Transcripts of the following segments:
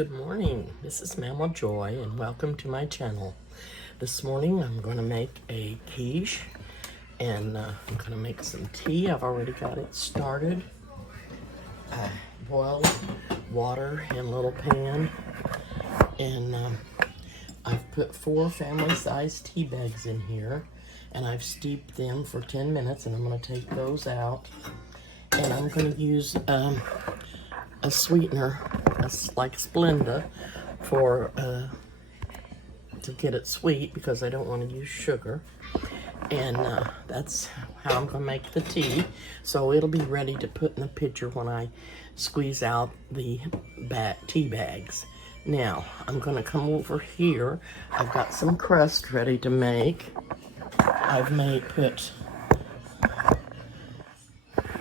Good morning, this is Mama Joy and welcome to my channel. This morning I'm going to make a quiche and I'm going to make some tea. I've already got it started. I boiled water in a little pan and I've put 4 family-sized tea bags in here and I've steeped them for 10 minutes and I'm going to take those out and I'm going to use a sweetener like Splenda for to get it sweet because I don't want to use sugar, and that's how I'm gonna make the tea. So it'll be ready to put in the pitcher when I squeeze out the tea bags. Now I'm gonna come over here. I've got some crust ready to make. I've put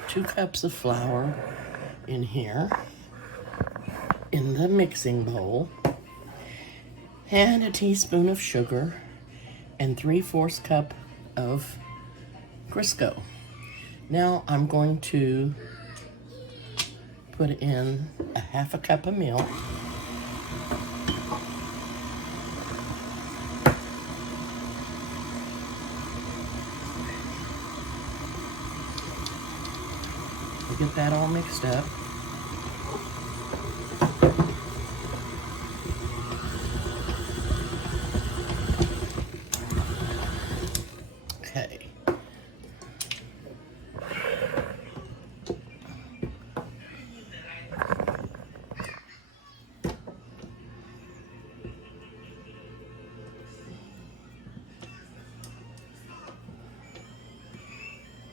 2 cups of flour in here in the mixing bowl, and a teaspoon of sugar, and 3/4 cup of Crisco. Now I'm going to put in a 1/2 cup of milk, get that all mixed up. Okay.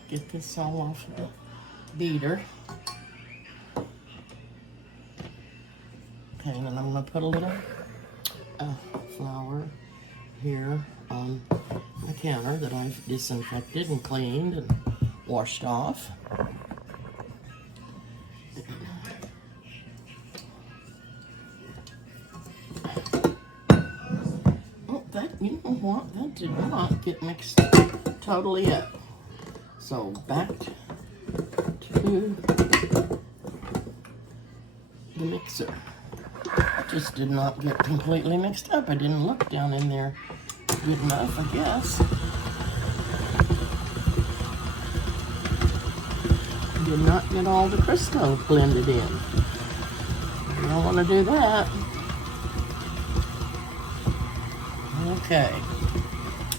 Get this all off of the beater. Okay, and then I'm going to put a little flour here on the counter that I've disinfected and cleaned and washed off. Oh, you know what? That did not get mixed totally up. So back to the mixer. Just did not get completely mixed up. I didn't look down in there good enough, I guess. Did not get all the Crisco blended in. You don't want to do that. Okay.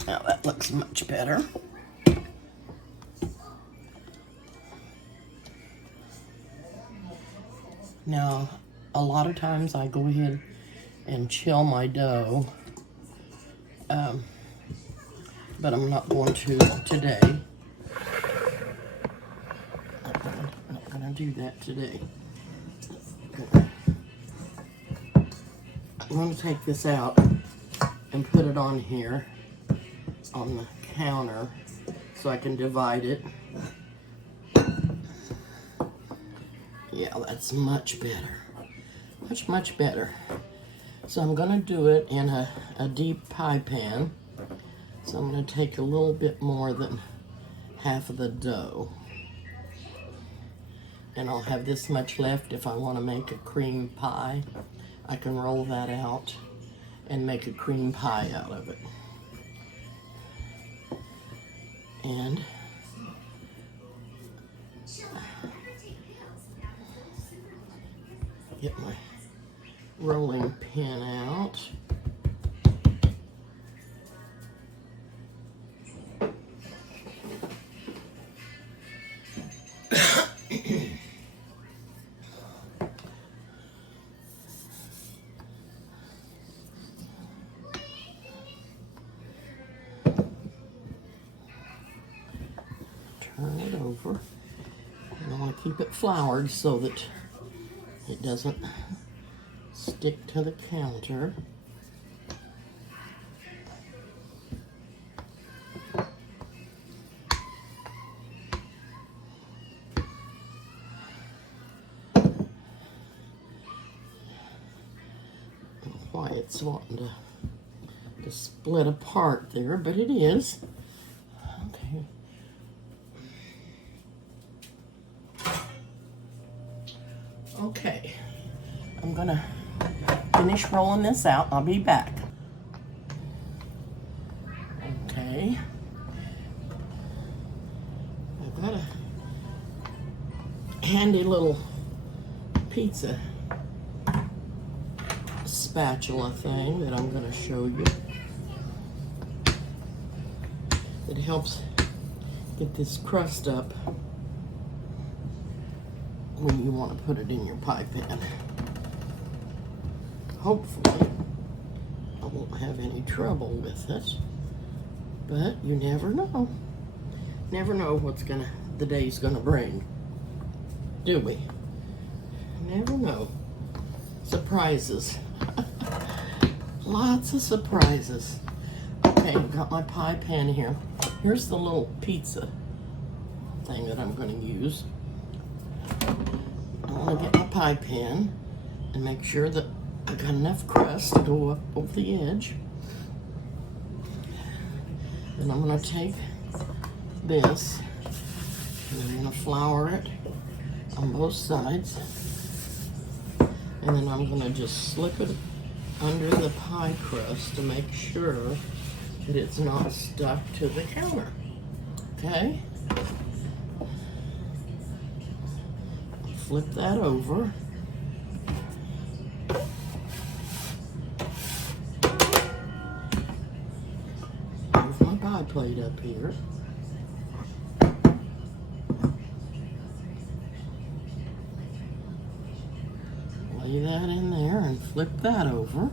Now that looks much better. Now, a lot of times I go ahead and chill my dough, but I'm not going to today. I'm not going to do that today. I'm going to take this out and put it on here on the counter so I can divide it. Yeah, that's much better. Much better. So I'm going to do it in a deep pie pan. So I'm going to take a little bit more than half of the dough. And I'll have this much left if I want to make a cream pie. I can roll that out and make a cream pie out of it. And get my rolling pin out. Turn it over. And I want to keep it floured so that it doesn't stick to the counter. Why it's wanting to split apart there, but it is. Okay. Okay, I'm gonna finish rolling this out. I'll be back. Okay. I've got a handy little pizza spatula thing that I'm going to show you. It helps get this crust up when you want to put it in your pie pan. Hopefully, I won't have any trouble with it, but you never know. Never know what's the day's gonna bring, do we? Never know. Surprises. Lots of surprises. Okay, I've got my pie pan here. Here's the little pizza thing that I'm gonna use. I wanna get my pie pan and make sure that I got enough crust to go up over the edge. Then I'm gonna take this and I'm gonna flour it on both sides. And then I'm gonna just slip it under the pie crust to make sure that it's not stuck to the counter. Okay? Flip that over. Move my pie plate up here. Lay that in there and flip that over.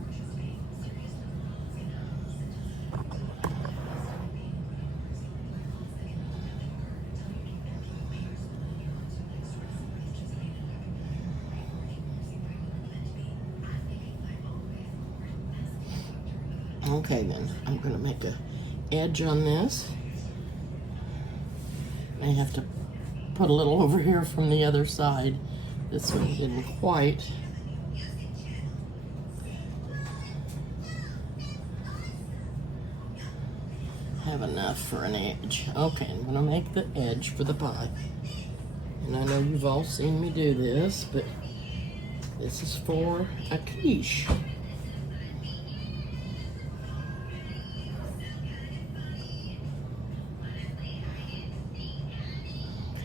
Okay, then I'm going to make an edge on this. I have to put a little over here from the other side. This one didn't quite. Have enough for an edge. Okay, I'm going to make the edge for the pie. And I know you've all seen me do this, but this is for a quiche.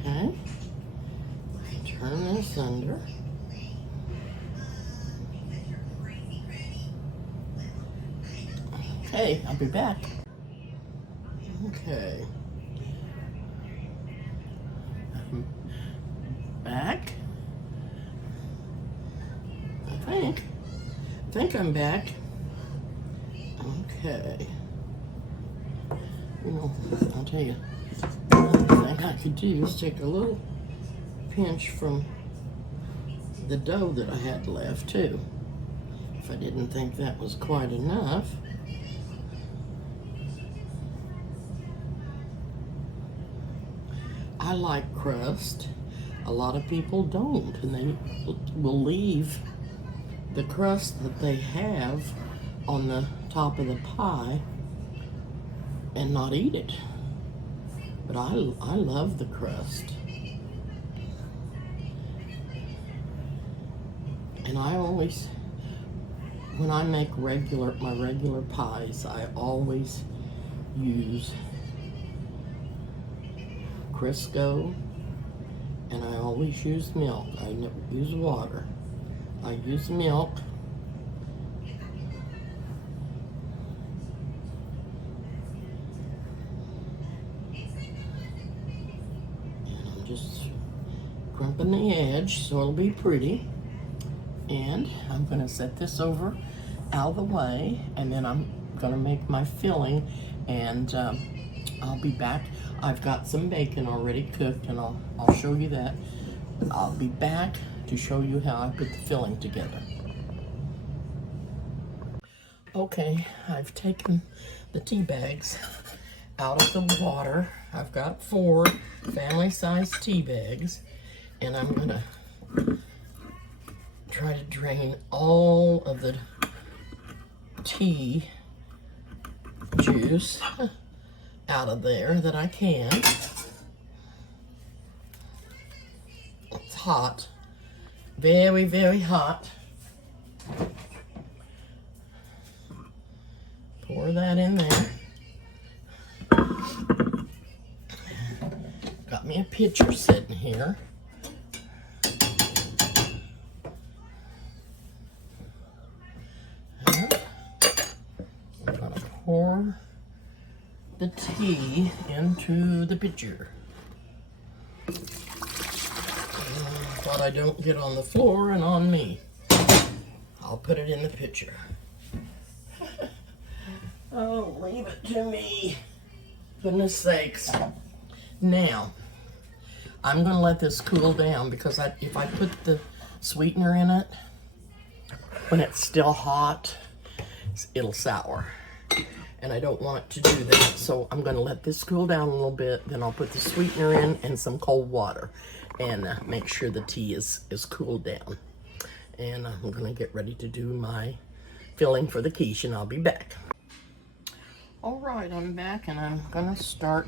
Okay, turn this under. Okay, I'll be back. Okay, I'm back. I think I'm back. Okay, you know, I'll tell you. Another thing I could do is take a little pinch from the dough that I had left too. If I didn't think that was quite enough. I like crust. A lot of people don't, and they will leave the crust that they have on the top of the pie and not eat it. But I love the crust. And I always, when I make my regular pies, I always use Crisco, and I always use milk. I never use water. I use milk. Just crimping the edge so it'll be pretty. And I'm going to set this over out of the way, and then I'm going to make my filling, and I'll be back. I've got some bacon already cooked, and I'll show you that. I'll be back to show you how I put the filling together. Okay, I've taken the tea bags out of the water. I've got 4 family-sized tea bags, and I'm gonna try to drain all of the tea juice out of there that I can. It's hot, very, very hot. Pour that in there. Got me a pitcher sitting here. I'm gonna pour the tea into the pitcher. But I don't get on the floor and on me. I'll put it in the pitcher. Oh, leave it to me. Goodness sakes. Now, I'm going to let this cool down because if I put the sweetener in it, when it's still hot, it'll sour. And I don't want it to do that, so I'm going to let this cool down a little bit. Then I'll put the sweetener in and some cold water and make sure the tea is cooled down. And I'm going to get ready to do my filling for the quiche, and I'll be back. All right, I'm back, and I'm going to start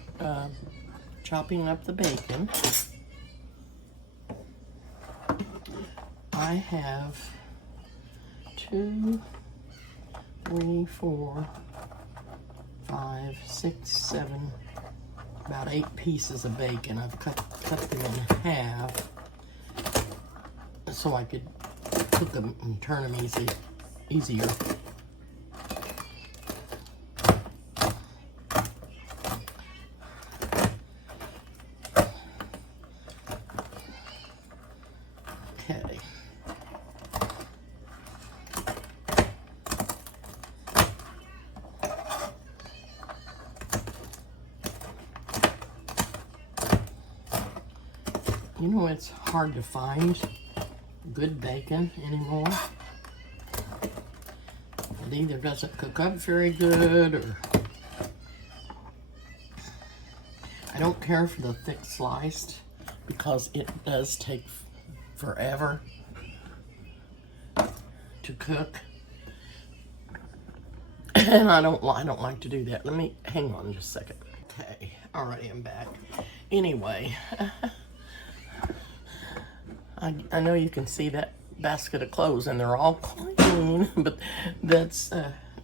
chopping up the bacon. I have 2, 3, 4, 5, 6, 7, about 8 pieces of bacon. I've cut them in half so I could cook them and turn them easier. Okay. You know, it's hard to find good bacon anymore. It either doesn't cook up very good, or I don't care for the thick sliced because it does take forever to cook. And I don't like to do that. Let me hang on just a second. Okay, alrighty, I'm back. Anyway, I know you can see that basket of clothes and they're all clean, but that's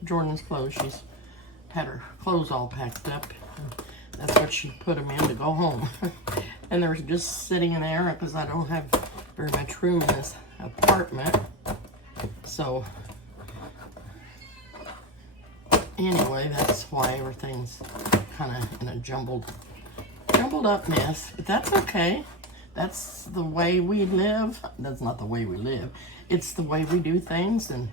Jordan's clothes. She's had her clothes all packed up. That's what she put them in to go home. And they're just sitting in there because I don't have very much room in this apartment. So anyway, that's why everything's kind of in a jumbled up mess, but that's okay. That's the way we live. That's not the way we live. It's the way we do things, and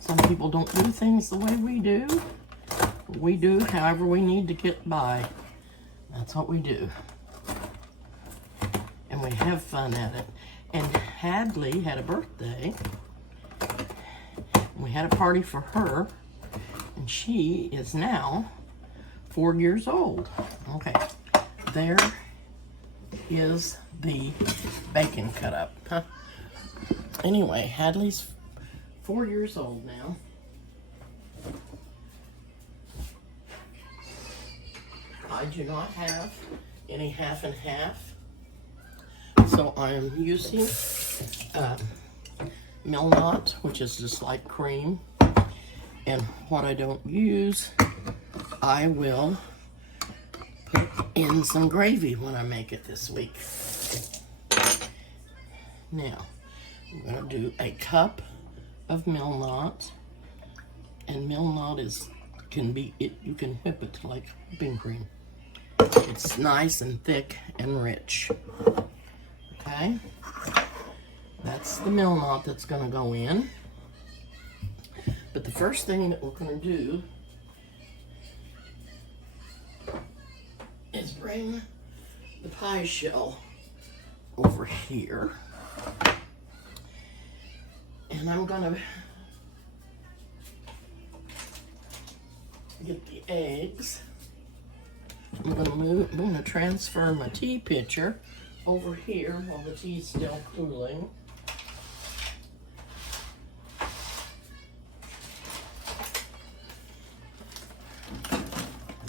some people don't do things the way we do. We do however we need to get by. That's what we do. And we have fun at it. And Hadley had a birthday. We had a party for her, and she is now 4 years old. Okay, there is the bacon cut up. Huh? Anyway, Hadley's 4 years old now. I do not have any half and half, so I am using Milnot, which is just like cream. And what I don't use, I will put in some gravy when I make it this week. Now, I'm going to do a cup of Milnot, and Milnot you can whip it like whipping cream. It's nice and thick and rich. Okay, that's the Milnot that's going to go in. But the first thing that we're going to do is bring the pie shell over here. And I'm going to get the eggs. I'm going to transfer my tea pitcher over here while the tea's still cooling.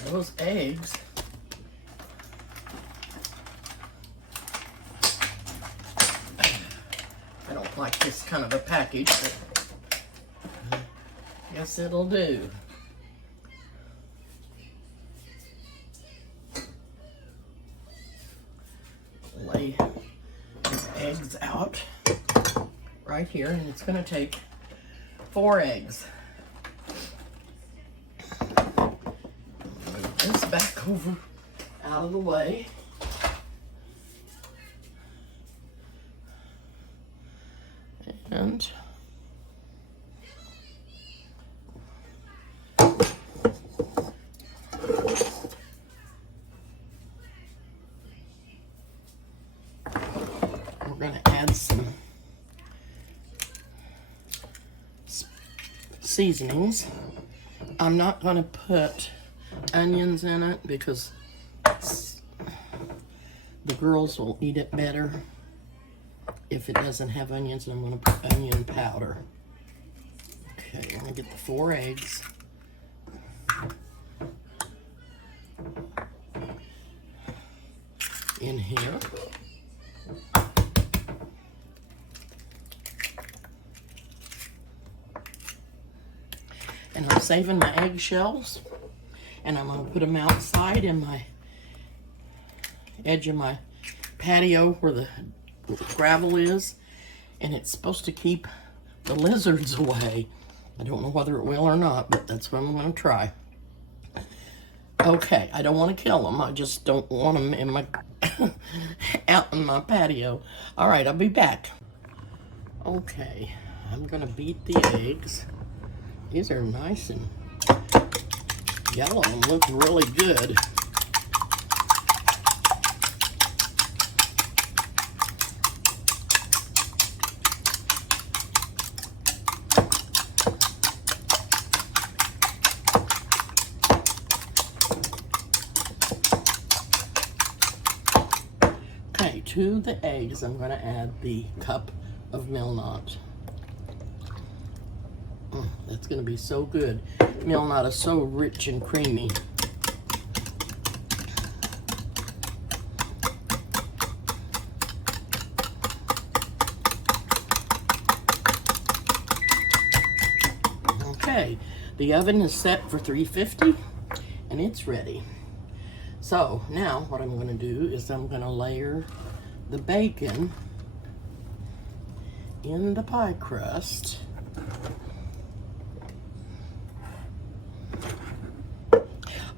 Those eggs I don't like this kind of a package, but I guess it'll do. lay these eggs out right here, and it's going to take 4 eggs. Move this back over out of the way. And we're going to add some seasonings. I'm not going to put onions in it because the girls will eat it better if it doesn't have onions, and I'm going to put onion powder. Okay, I'm going to get the 4 eggs. In here. And I'm saving my eggshells, and I'm going to put them outside in my edge of my patio where the gravel is, and it's supposed to keep the lizards away. I don't know whether it will or not, but that's what I'm going to try. Okay, I don't want to kill them. I just don't want them in my out in my patio. All right, I'll be back. Okay, I'm going to beat the eggs. These are nice and yellow and look really good. Okay, to the eggs, I'm going to add the cup of Milnot. That's going to be so good. Milnot is so rich and creamy. Okay, the oven is set for 350 and it's ready. So now what I'm going to do is I'm going to layer the bacon in the pie crust.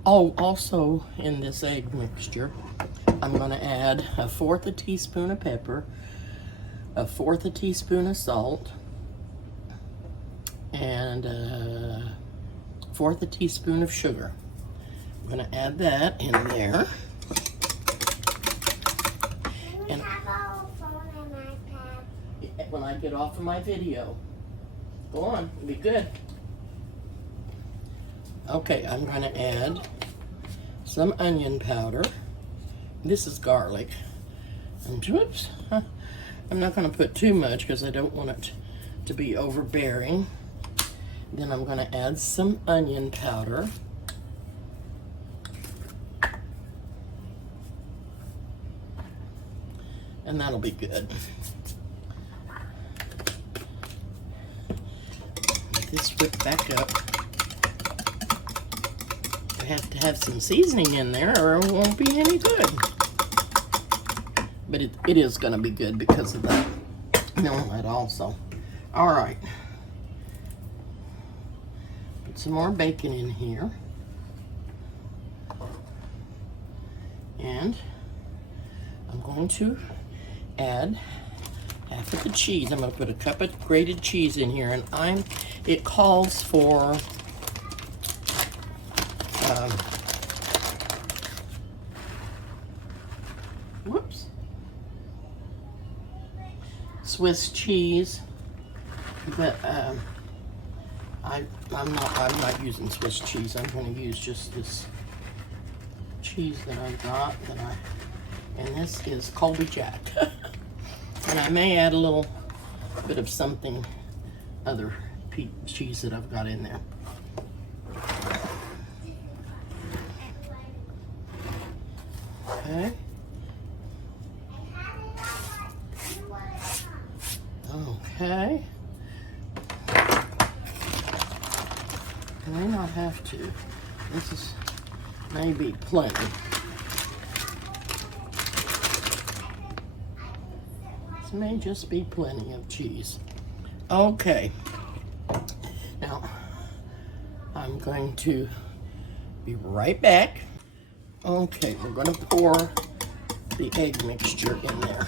Oh, also in this egg mixture, I'm going to add 1/4 a teaspoon of pepper, 1/4 a teaspoon of salt, and 1/4 a teaspoon of sugar. I'm going to add that in there. And when I get off of my video, go on, it'll be good. Okay, I'm going to add some onion powder. This is garlic. And whoops, I'm not going to put too much because I don't want it to be overbearing. Then I'm going to add some onion powder. And that'll be good. Get this whipped back up. I have to have some seasoning in there or it won't be any good. But it is going to be good because of that Milnot also. All right. Put some more bacon in here. And I'm going to add half of the cheese. I'm going to put a cup of grated cheese in here, and it calls for Swiss cheese, but I'm not using Swiss cheese. I'm going to use just this cheese that I got and this is Colby Jack. And I may add a little bit of something other cheese that I've got in there. Okay. Okay. I may not have to. This is maybe plenty. This may just be plenty of cheese. Okay. Now, I'm going to be right back. Okay, we're going to pour the egg mixture in there.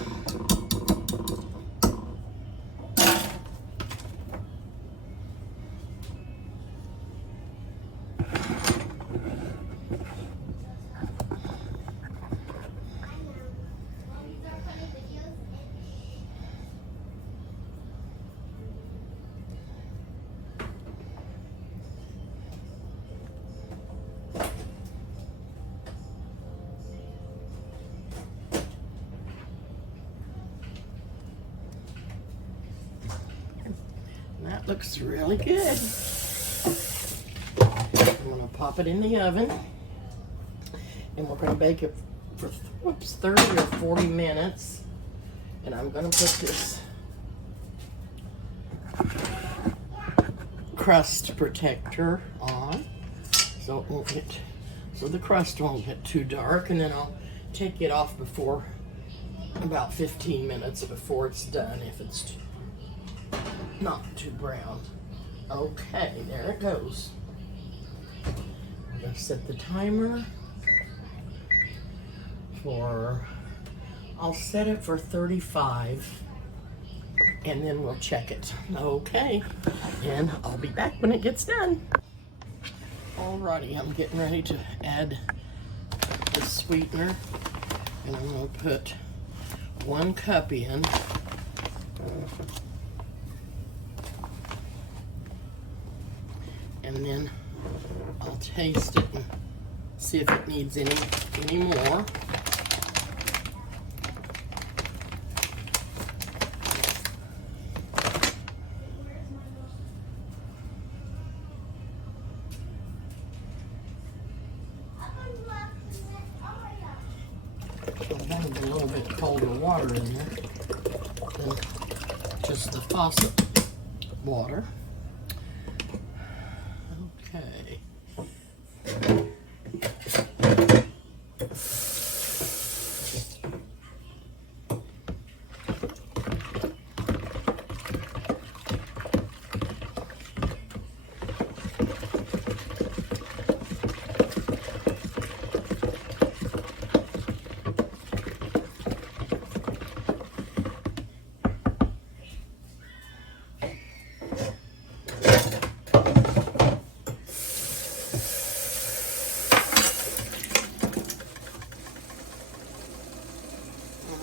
That looks really good. I'm going to pop it in the oven, and we're going to bake it for 30 or 40 minutes. And I'm going to put this crust protector on so it won't get, so the crust won't get too dark, and then I'll take it off before about 15 minutes before it's done if it's not too brown. Okay, there it goes. I'm going to set the timer for, I'll set it for 35, and then we'll check it. Okay, and I'll be back when it gets done. Alrighty, I'm getting ready to add the sweetener, and I'm going to put 1 cup in. And then I'll taste it and see if it needs any more. So I wanted a little bit colder water in there than just the faucet water. Okay.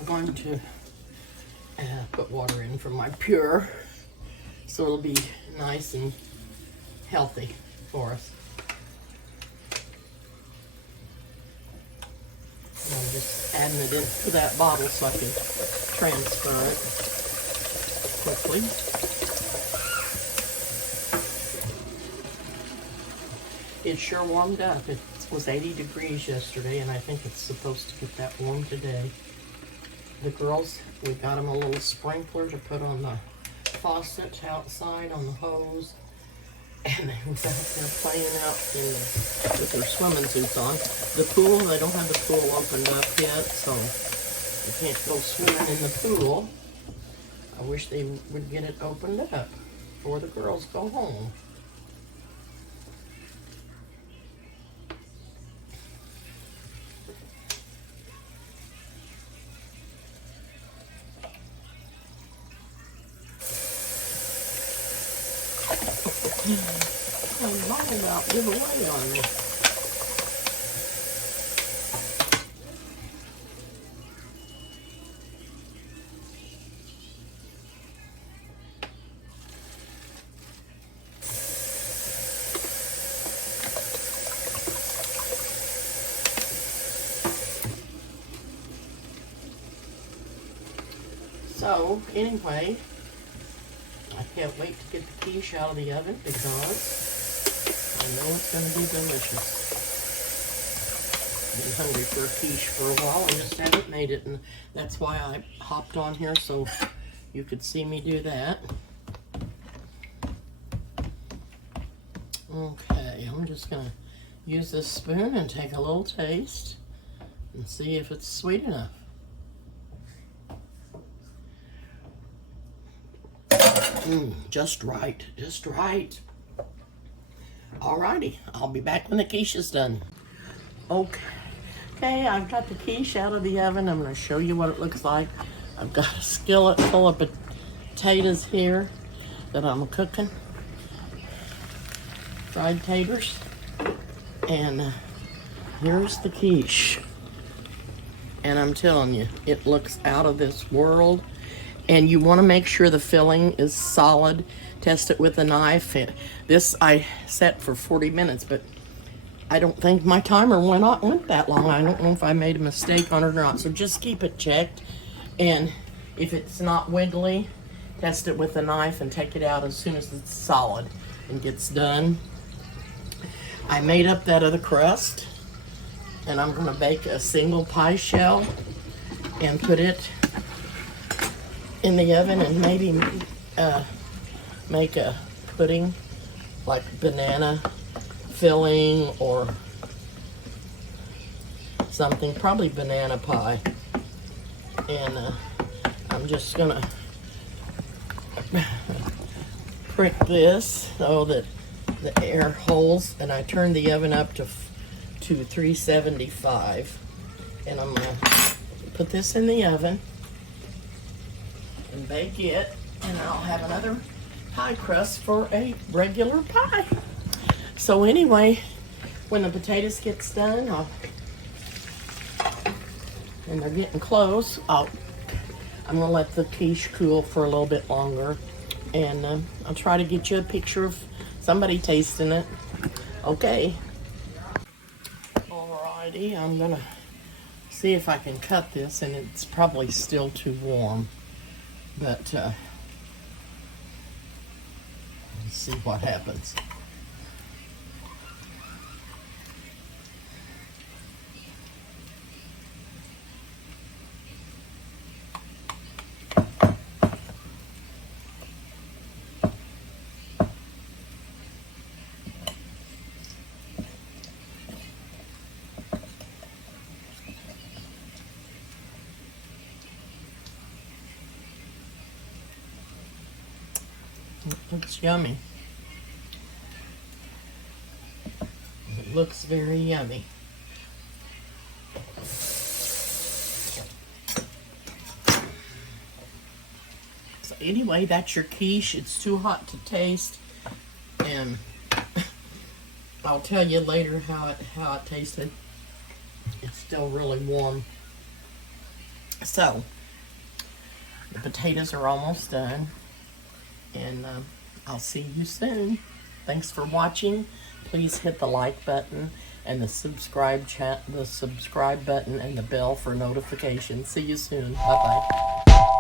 I'm going to put water in from my Pure so it'll be nice and healthy for us. And I'm just adding it into that bottle so I can transfer it quickly. It sure warmed up. It was 80 degrees yesterday, and I think it's supposed to get that warm today. The girls, we got them a little sprinkler to put on the faucet outside on the hose, and they was out there playing out with their swimming suits on. The pool, they don't have the pool opened up yet, so they can't go swimming in the pool. I wish they would get it opened up before the girls go home. I'm lying about give away on me. So, anyway, I can't wait to get the quiche out of the oven because I know it's going to be delicious. Been hungry for a quiche for a while. I just haven't made it, and that's why I hopped on here so you could see me do that. Okay, I'm just going to use this spoon and take a little taste and see if it's sweet enough. Just right, just right. Alrighty, I'll be back when the quiche is done. Okay, I've got the quiche out of the oven. I'm going to show you what it looks like. I've got a skillet full of potatoes here that I'm cooking. Fried taters. And here's the quiche. And I'm telling you, it looks out of this world. And you want to make sure the filling is solid. Test it with a knife. This I set for 40 minutes, but I don't think my timer went that long. I don't know if I made a mistake on it or not. So just keep it checked. And if it's not wiggly, test it with a knife and take it out as soon as it's solid and gets done. I made up that other crust, and I'm gonna bake a single pie shell and put it in the oven and maybe make a pudding, like banana filling or something, probably banana pie. And I'm just gonna prick this so that the air holes, and I turned the oven up to 375, and I'm gonna put this in the oven and bake it, and I'll have another pie crust for a regular pie. So anyway, when the potatoes gets done, and they're getting close, I'm gonna let the quiche cool for a little bit longer, and I'll try to get you a picture of somebody tasting it. Okay. Alrighty, I'm gonna see if I can cut this, and it's probably still too warm, but let's see what happens. It looks yummy. It looks very yummy. So anyway, that's your quiche. It's too hot to taste, and I'll tell you later how it tasted. It's still really warm. So the potatoes are almost done. And I'll see you soon. Thanks for watching. Please hit the like button and the subscribe button and the bell for notifications. See you soon. Bye-bye.